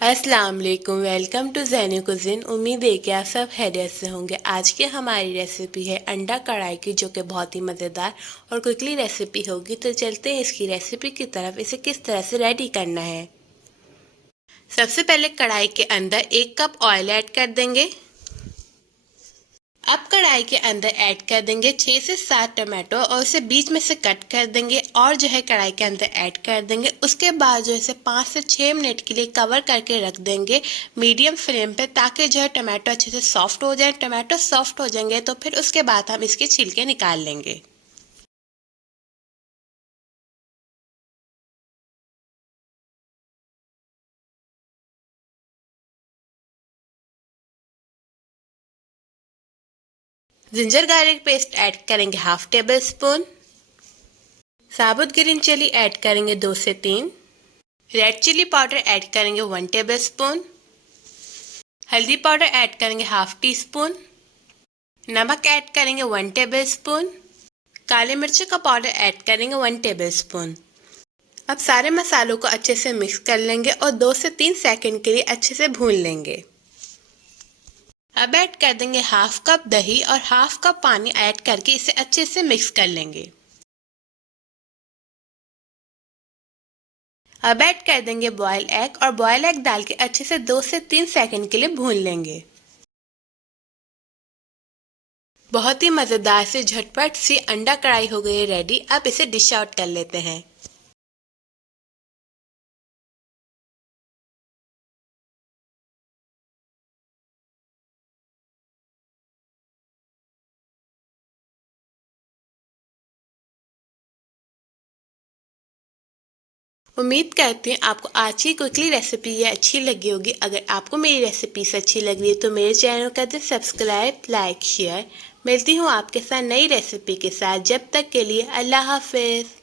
अस्सलाम वालेकुम, welcome to ज़ैनी कुज़िन। उम्मीद है कि आप सब खैरियत से होंगे। आज की हमारी रेसिपी है अंडा कढ़ाई की, जो कि बहुत ही मज़ेदार और क्विकली रेसिपी होगी। तो चलते हैं इसकी रेसिपी की तरफ। इसे किस तरह से रेडी करना है। सबसे पहले कढ़ाई के अंदर 1 कप ऑयल ऐड कर देंगे। अब कढ़ाई के अंदर ऐड कर देंगे 6 से 7 टमाटो और उसे बीच में से कट कर देंगे और जो है कढ़ाई के अंदर ऐड कर देंगे। उसके बाद जो है 5 से 6 मिनट के लिए कवर करके रख देंगे मीडियम फ्लेम पे, ताकि जो है टमाटो अच्छे से सॉफ्ट हो जाए। टमाटो सॉफ्ट हो जाएंगे तो फिर उसके बाद हम इसके छिलके निकाल लेंगे। जिंजर गार्लिक पेस्ट ऐड करेंगे 1/2 टेबल स्पून। साबुत ग्रीन चिली ऐड करेंगे 2 से 3। रेड चिली पाउडर ऐड करेंगे 1 टेबल स्पून। हल्दी पाउडर ऐड करेंगे 1/2 टी स्पून। नमक ऐड करेंगे 1 टेबल स्पून। काले मिर्च का पाउडर ऐड करेंगे 1 टेबल स्पून। अब सारे मसालों को अच्छे से मिक्स कर लेंगे और 2 से 3 सेकंड के लिए अच्छे से भून लेंगे। अब ऐड कर देंगे 1/2 कप दही और 1/2 कप पानी ऐड करके इसे अच्छे से मिक्स कर लेंगे। अब ऐड कर देंगे बॉयल एग और बॉयल एग डाल के अच्छे से 2 से 3 सेकंड के लिए भून लेंगे। बहुत ही मज़ेदार से झटपट सी अंडा कढ़ाई हो गई है रेडी। अब इसे डिश आउट कर लेते हैं। उम्मीद करती हूँ आपको आज की क्विकली रेसिपी ये अच्छी लगी होगी। अगर आपको मेरी रेसिपीज अच्छी लग रही है तो मेरे चैनल को कर सब्सक्राइब, लाइक, शेयर। मिलती हूँ आपके साथ नई रेसिपी के साथ। जब तक के लिए अल्लाह हाफिज़।